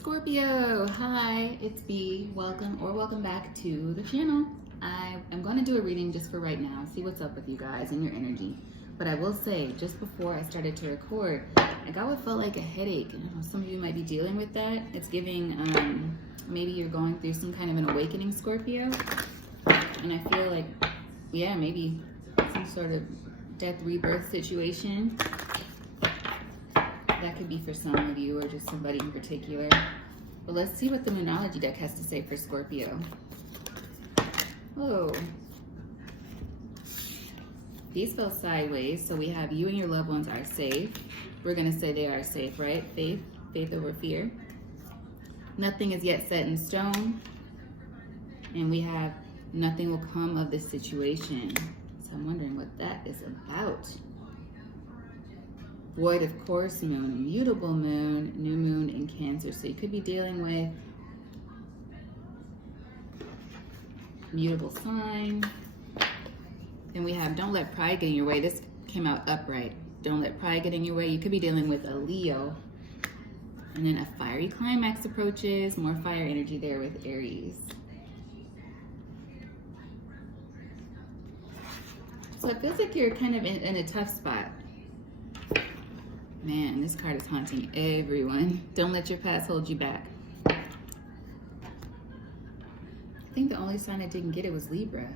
Scorpio, hi, it's B. Welcome back to the channel. I'm going to do a reading just for right now, see what's up with you guys and your energy. But I will say, just before I started to record, I got what felt like a headache. Some of you might be dealing with that. It's giving, maybe you're going through some kind of an awakening, Scorpio. And I feel like, yeah, maybe some sort of death rebirth situation. That could be for some of you or just somebody in particular. But let's see what the Moonology deck has to say for Scorpio. Oh. These fell sideways, so we have you and your loved ones are safe. We're going to say they are safe, right? Faith over fear. Nothing is yet set in stone. And we have nothing will come of this situation. So I'm wondering what that is about. Void of course moon, mutable moon, new moon in Cancer. So you could be dealing with mutable sign. Then we have don't let pride get in your way. This came out upright. Don't let pride get in your way. You could be dealing with a Leo. And then a fiery climax approaches. More fire energy there with Aries. So it feels like you're kind of in a tough spot. Man, this card is haunting everyone. Don't let your past hold you back. I think the only sign I didn't get it was Libra.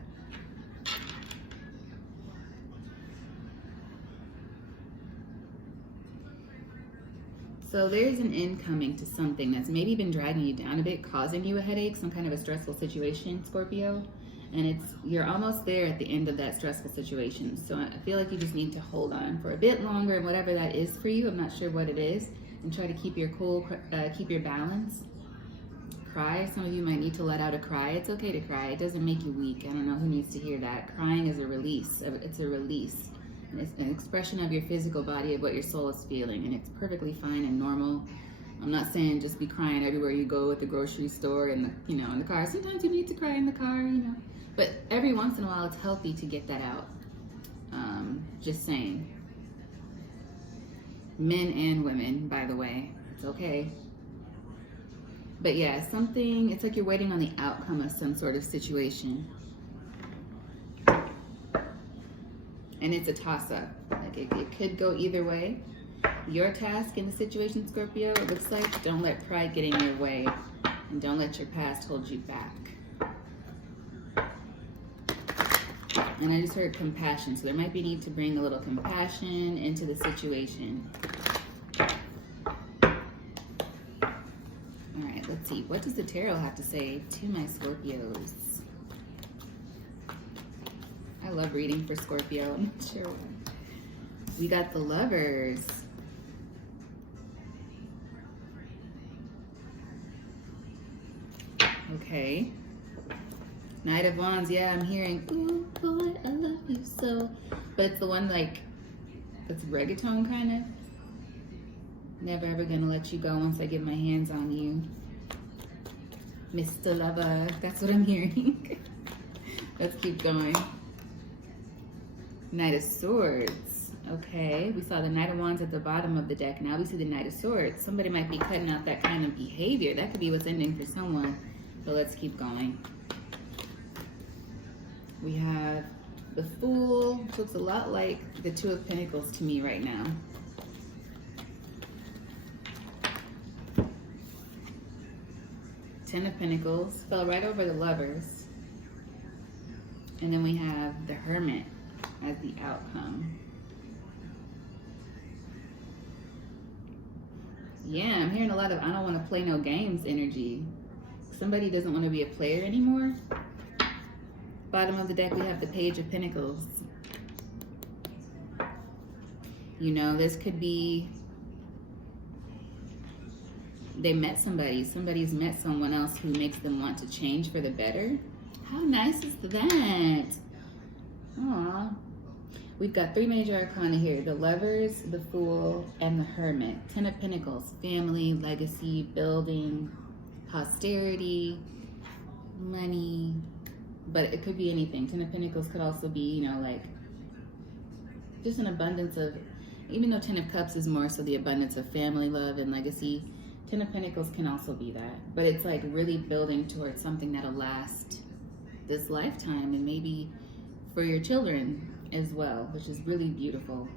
So there's an end coming to something that's maybe been dragging you down a bit, causing you a headache, some kind of a stressful situation, Scorpio. And you're almost there at the end of that stressful situation. So I feel like you just need to hold on for a bit longer, and whatever that is for you, I'm not sure what it is, and try to keep your cool, keep your balance. Cry. Some of you might need to let out a cry. It's okay to cry. It doesn't make you weak. I don't know who needs to hear that. Crying is a release. It's a release. And it's an expression of your physical body, of what your soul is feeling, and it's perfectly fine and normal. I'm not saying just be crying everywhere you go at the grocery store and in the car. Sometimes you need to cry in the car, But every once in a while, it's healthy to get that out. Just saying. Men and women, by the way. It's okay. But yeah, it's like you're waiting on the outcome of some sort of situation. And it's a toss-up. Like it could go either way. Your task in the situation, Scorpio, it looks like don't let pride get in your way. And don't let your past hold you back. And I just heard compassion, so there might be need to bring a little compassion into the situation. All right, let's see. What does the tarot have to say to my Scorpios? I love reading for Scorpio. I'm not sure. We got the Lovers. Okay. Knight of Wands, yeah, I'm hearing, ooh, boy, I love you so. But it's the one, that's reggaeton, kind of. Never ever gonna let you go once I get my hands on you. Mr. Lover, that's what I'm hearing. Let's keep going. Knight of Swords. Okay, we saw the Knight of Wands at the bottom of the deck. Now we see the Knight of Swords. Somebody might be cutting out that kind of behavior. That could be what's ending for someone. But let's keep going. We have the Fool, which looks a lot like the Two of Pentacles to me right now. Ten of Pentacles, fell right over the Lovers. And then we have the Hermit as the outcome. Yeah, I'm hearing a lot of I don't want to play no games energy. Somebody doesn't want to be a player anymore. Bottom of the deck, we have the Page of Pentacles. This could be they met somebody. Somebody's met someone else who makes them want to change for the better. How nice is that? Aw. We've got three major arcana here. The Lovers, the Fool, and the Hermit. Ten of Pentacles. Family, legacy, building, posterity, money. But it could be anything. Ten of Pentacles could also be, just an abundance of, even though Ten of Cups is more so the abundance of family, love, and legacy, Ten of Pentacles can also be that, but it's like really building towards something that'll last this lifetime, and maybe for your children as well, which is really beautiful.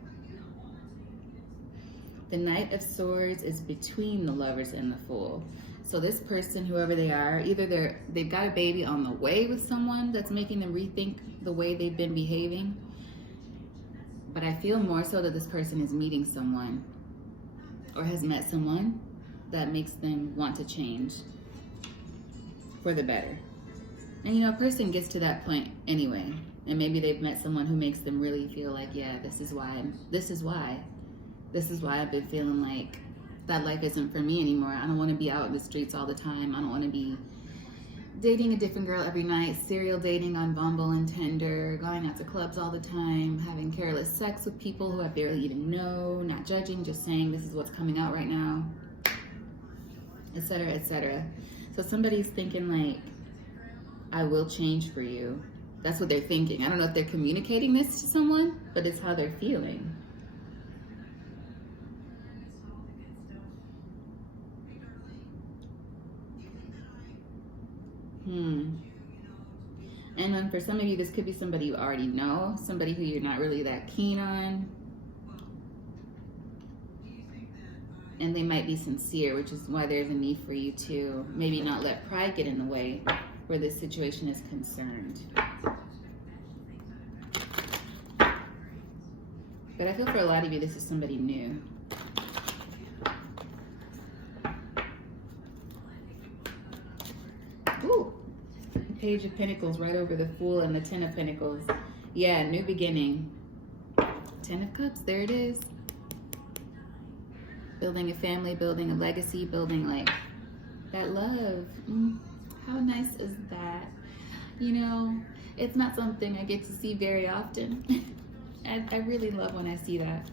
The Knight of Swords is between the Lovers and the Fool. So this person, whoever they are, either they've got a baby on the way with someone that's making them rethink the way they've been behaving. But I feel more so that this person is meeting someone or has met someone that makes them want to change for the better. And you know, a person gets to that point anyway. And maybe they've met someone who makes them really feel like, yeah, this is why I've been feeling like that life isn't for me anymore. I don't want to be out in the streets all the time. I don't want to be dating a different girl every night, serial dating on Bumble and Tinder, going out to clubs all the time, having careless sex with people who I barely even know, not judging, just saying this is what's coming out right now, etc., etc. So somebody's thinking like, I will change for you. That's what they're thinking. I don't know if they're communicating this to someone, but it's how they're feeling. And then for some of you, this could be somebody you already know, somebody who you're not really that keen on. And they might be sincere, which is why there's a need for you to maybe not let pride get in the way where this situation is concerned. But I feel for a lot of you, this is somebody new. Ooh, Page of Pentacles right over the Fool and the Ten of Pentacles. Yeah, new beginning. Ten of Cups, there it is. Building a family, building a legacy, building like that love. How nice is that? You know, it's not something I get to see very often. I really love when I see that.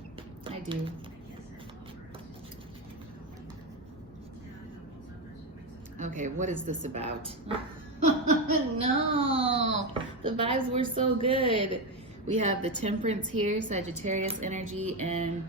I do. Okay, what is this about? No, the vibes were so good. We have the Temperance here, Sagittarius energy, and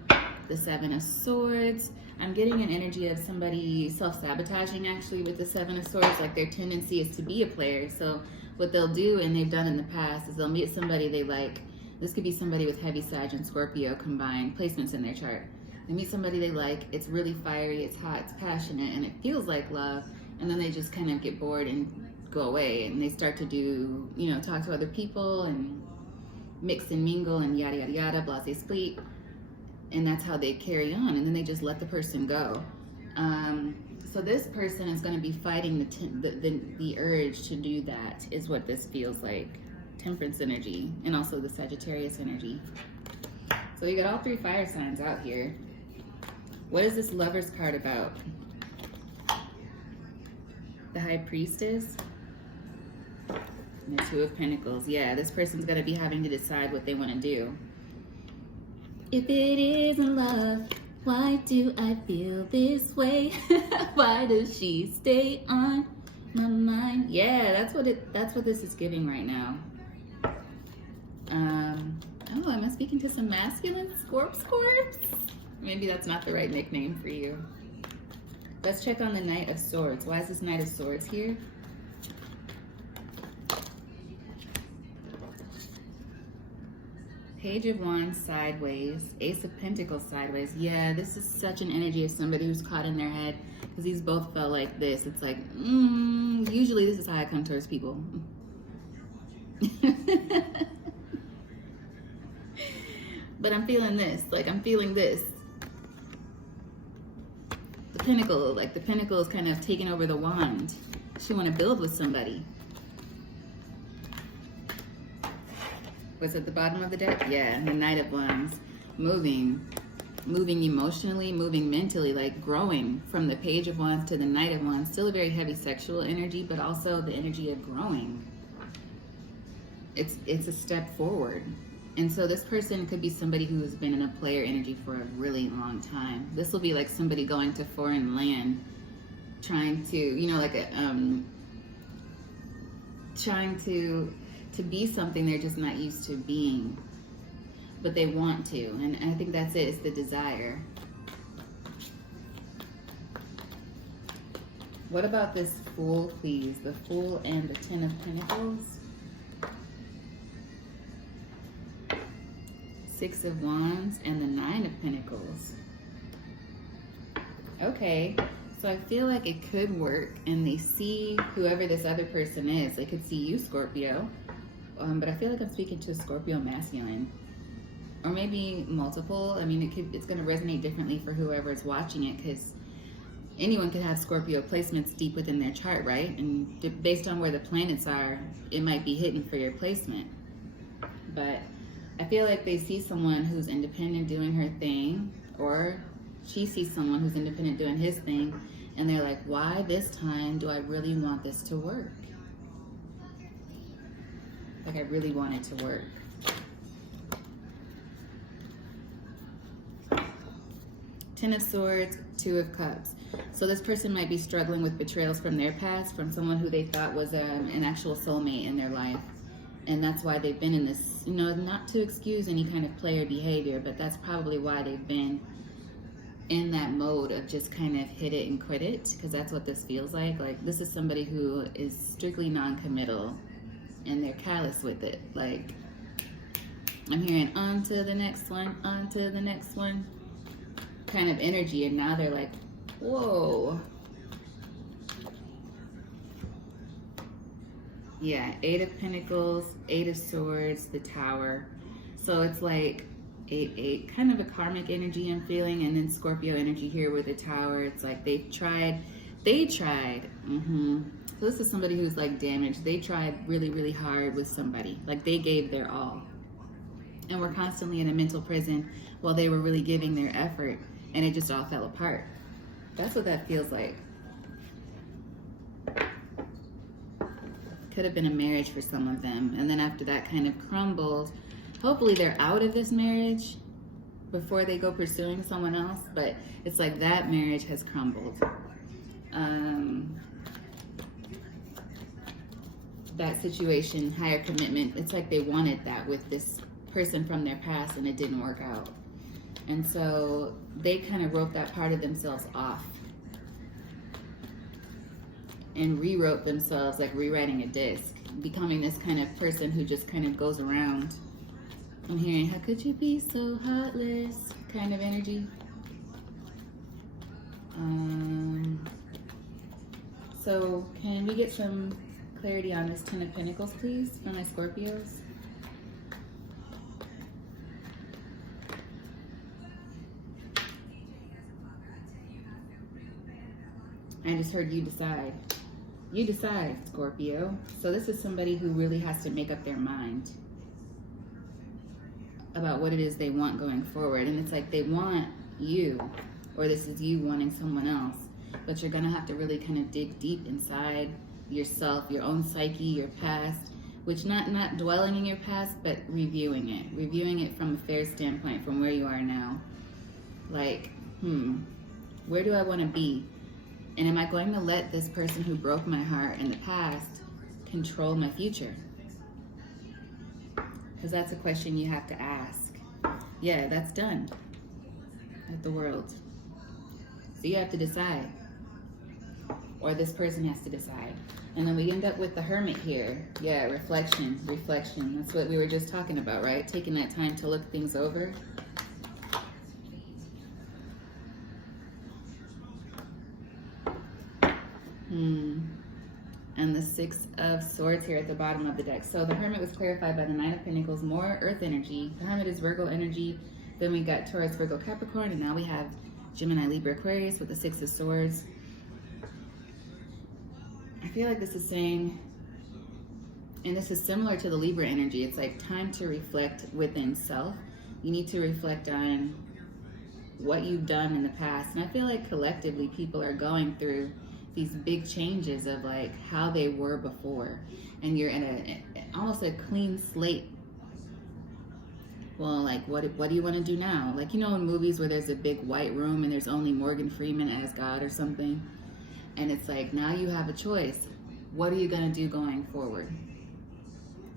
the Seven of Swords. I'm getting an energy of somebody self-sabotaging actually with the Seven of Swords, like their tendency is to be a player. So what they'll do, and they've done in the past, is they'll meet somebody they like. This could be somebody with heavy Sag and Scorpio combined placements in their chart. They meet somebody they like, it's really fiery, it's hot, it's passionate, and it feels like love, and then they just kind of get bored and go away, and they start to do, you know, talk to other people and mix and mingle and yada yada yada, blase split, and that's how they carry on, and then they just let the person go. So this person is going to be fighting the urge to do that, is what this feels like. Temperance energy, and also the Sagittarius energy. So you got all three fire signs out here. What is this Lover's card about? The High Priestess. And the Two of Pentacles. Yeah, this person's going to be having to decide what they want to do. If it isn't love, why do I feel this way? Why does she stay on my mind? Yeah, that's what this is giving right now. Oh, am I speaking to some masculine scorps? Maybe that's not the right nickname for you. Let's check on the Knight of Swords. Why is this Knight of Swords here? Page of Wands sideways, Ace of Pentacles sideways. Yeah, this is such an energy of somebody who's caught in their head, because these both felt like this. It's like, usually this is how I come towards people. But I'm feeling this, like I'm feeling this. The Pentacle, like the Pentacle is kind of taking over the wand. She want to build with somebody. What's at the bottom of the deck? Yeah, the Knight of Wands. Moving emotionally, moving mentally, like growing from the Page of Wands to the Knight of Wands. Still a very heavy sexual energy, but also the energy of growing. It's a step forward. And so this person could be somebody who has been in a player energy for a really long time. This will be like somebody going to foreign land, trying to, you know, like trying to be something they're just not used to being, but they want to. And I think that's it, it's the desire. What about this Fool, please? The Fool and the Ten of Pentacles. Six of Wands and the Nine of Pentacles. Okay, so I feel like it could work, and they see whoever this other person is. They could see you, Scorpio, but I feel like I'm speaking to a Scorpio masculine, or maybe multiple. I mean, it's going to resonate differently for whoever is watching it, because anyone could have Scorpio placements deep within their chart, right? And based on where the planets are, it might be hidden for your placement. But I feel like they see someone who's independent doing her thing, or she sees someone who's independent doing his thing, and they're like, why this time do I really want this to work? Like, I really want it to work. Ten of Swords, Two of Cups. So this person might be struggling with betrayals from their past, from someone who they thought was an actual soulmate in their life. And that's why they've been in this, you know, not to excuse any kind of player behavior, but that's probably why they've been in that mode of just kind of hit it and quit it, because that's what this feels like. Like, this is somebody who is strictly non-committal, and they're callous with it. Like, I'm hearing on to the next one, on to the next one kind of energy, and now they're like, whoa. Yeah, Eight of Pentacles, Eight of Swords, the Tower. So it's like a kind of a karmic energy I'm feeling, and then Scorpio energy here with the Tower. It's like they tried. So this is somebody who's like damaged. They tried really, really hard with somebody. Like, they gave their all, and were constantly in a mental prison while they were really giving their effort, and it just all fell apart. That's what that feels like. Could have been a marriage for some of them, and then after that kind of crumbled, hopefully they're out of this marriage before they go pursuing someone else, but it's like that marriage has crumbled. That situation, higher commitment, it's like they wanted that with this person from their past, and it didn't work out. And so they kind of wrote that part of themselves off and rewrote themselves, like rewriting a disc, becoming this kind of person who just kind of goes around. I'm hearing, how could you be so heartless kind of energy. So can we get some clarity on this Ten of Pentacles, please, for my Scorpios? I just heard you decide. You decide, Scorpio. So this is somebody who really has to make up their mind about what it is they want going forward. And it's like they want you, or this is you wanting someone else. But you're gonna have to really kind of dig deep inside yourself, your own psyche, your past, which not dwelling in your past, but reviewing it from a fair standpoint, from where you are now. Like, where do I want to be? And am I going to let this person who broke my heart in the past control my future? Because that's a question you have to ask. Yeah, that's done at the world. So you have to decide. Or this person has to decide. And then we end up with the Hermit here. Yeah, reflection. That's what we were just talking about, right? Taking that time to look things over. And the Six of Swords here at the bottom of the deck. So the Hermit was clarified by the Nine of Pentacles, more Earth energy. The Hermit is Virgo energy. Then we got Taurus, Virgo, Capricorn, and now we have Gemini, Libra, Aquarius with the Six of Swords. I feel like this is saying, and this is similar to the Libra energy, it's like time to reflect within self. You need to reflect on what you've done in the past. And I feel like collectively people are going through these big changes of like how they were before, and you're in almost a clean slate. Well, like what do you want to do now? Like, you know, in movies where there's a big white room and there's only Morgan Freeman as God or something, and it's like now you have a choice. What are you going to do going forward?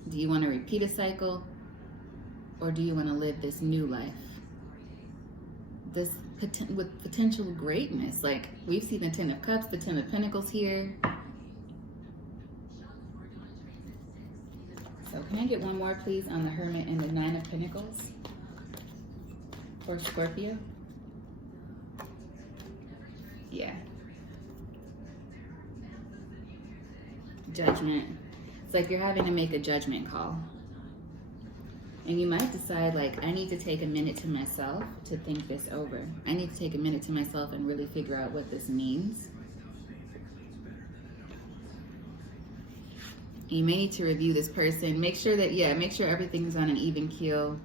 Do you want to repeat a cycle, or do you want to live this new life? with potential greatness. Like, we've seen the 10 of Cups, the 10 of Pentacles here. So can I get one more, please, on the Hermit and the 9 of Pentacles for Scorpio? Yeah. Judgment. It's like you're having to make a judgment call. And you might decide, like, I need to take a minute to myself to think this over. I need to take a minute to myself and really figure out what this means. You may need to review this person. Make sure that, make sure everything's on an even keel.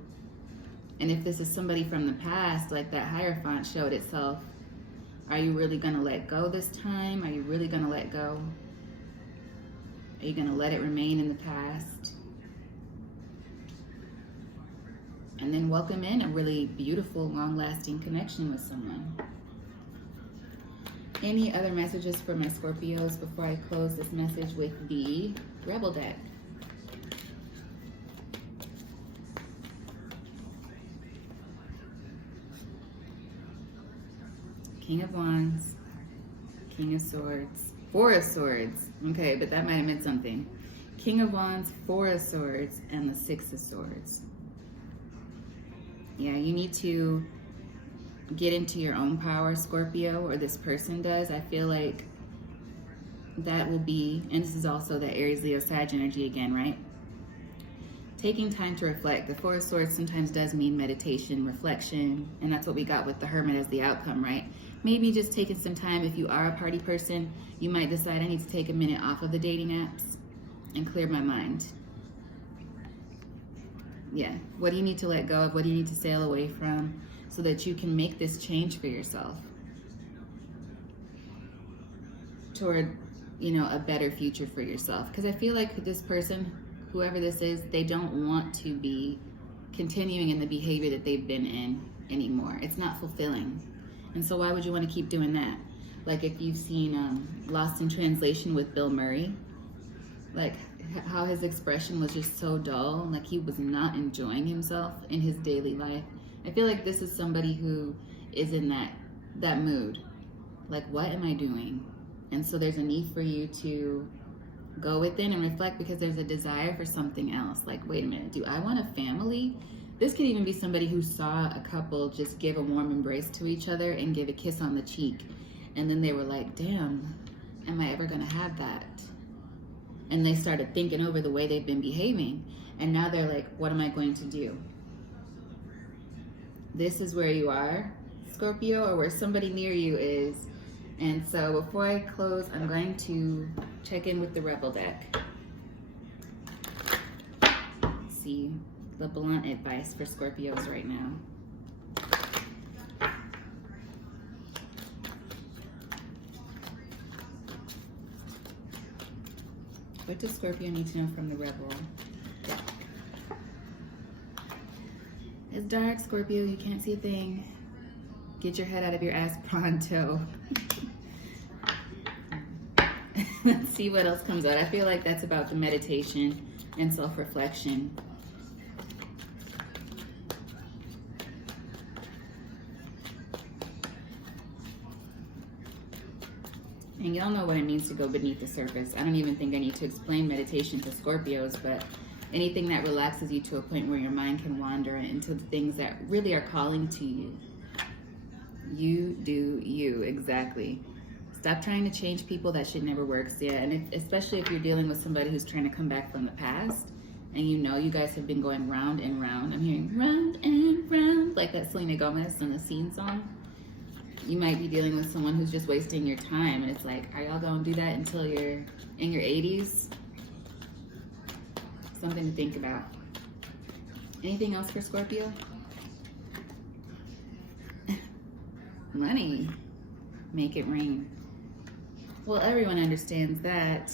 And if this is somebody from the past, like that Hierophant showed itself, are you really going to let go this time? Are you really going to let go? Are you going to let it remain in the past? And then welcome in a really beautiful, long-lasting connection with someone. Any other messages for my Scorpios before I close this message with the Rebel deck? King of Wands, King of Swords, Four of Swords. Okay, but that might have meant something. King of Wands, Four of Swords, and the Six of Swords. Yeah, you need to get into your own power, Scorpio, or this person does. I feel like that will be, and this is also that Aries, Leo, Sag energy again, right? Taking time to reflect. The Four of Swords sometimes does mean meditation, reflection, and that's what we got with the Hermit as the outcome, right? Maybe just taking some time. If you are a party person, you might decide, I need to take a minute off of the dating apps and clear my mind. Yeah, what do you need to let go of? What do you need to sail away from so that you can make this change for yourself toward, a better future for yourself? Because I feel like this person, whoever this is, they don't want to be continuing in the behavior that they've been in anymore. It's not fulfilling. And so why would you want to keep doing that? Like if you've seen Lost in Translation with Bill Murray, like how his expression was just so dull, like he was not enjoying himself in his daily life. I feel like this is somebody who is in that mood. Like, what am I doing? And so there's a need for you to go within and reflect, because there's a desire for something else. Like, wait a minute, do I want a family? This could even be somebody who saw a couple just give a warm embrace to each other and give a kiss on the cheek. And then they were like, damn, am I ever gonna have that? And they started thinking over the way they've been behaving. And now they're like, what am I going to do? This is where you are, Scorpio, or where somebody near you is. And so before I close, I'm going to check in with the Rebel deck. See the blunt advice for Scorpios right now. What does Scorpio need to know from the Rebel deck? It's dark, Scorpio. You can't see a thing. Get your head out of your ass pronto. Let's see what else comes out. I feel like that's about the meditation and self-reflection. And y'all know what it means to go beneath the surface. I don't even think I need to explain meditation to Scorpios, but anything that relaxes you to a point where your mind can wander into the things that really are calling to you. You do you, exactly. Stop trying to change people. That shit never works. Yeah, and especially if you're dealing with somebody who's trying to come back from the past, and you guys have been going round and round. I'm hearing round and round, like that Selena Gomez and the Scene song. You might be dealing with someone who's just wasting your time, and it's like, are y'all gonna do that until you're in your 80s? Something to think about. Anything else for Scorpio? Money. Make it rain. Well, everyone understands that.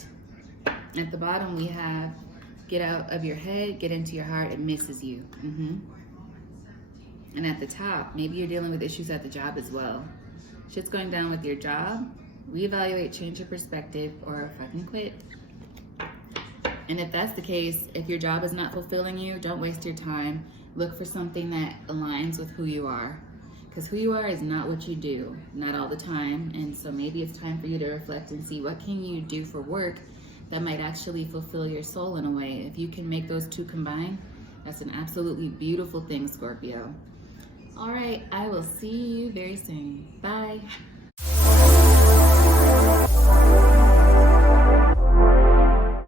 At the bottom we have, get out of your head, get into your heart, it misses you. And at the top, maybe you're dealing with issues at the job as well. Shit's going down with your job. Reevaluate, change your perspective, or fucking quit. And if that's the case, if your job is not fulfilling you, don't waste your time. Look for something that aligns with who you are. because who you are is not what you do, not all the time. And so maybe it's time for you to reflect and see what can you do for work that might actually fulfill your soul in a way. If you can make those two combine, that's an absolutely beautiful thing, Scorpio. All right, I will see you very soon. Bye.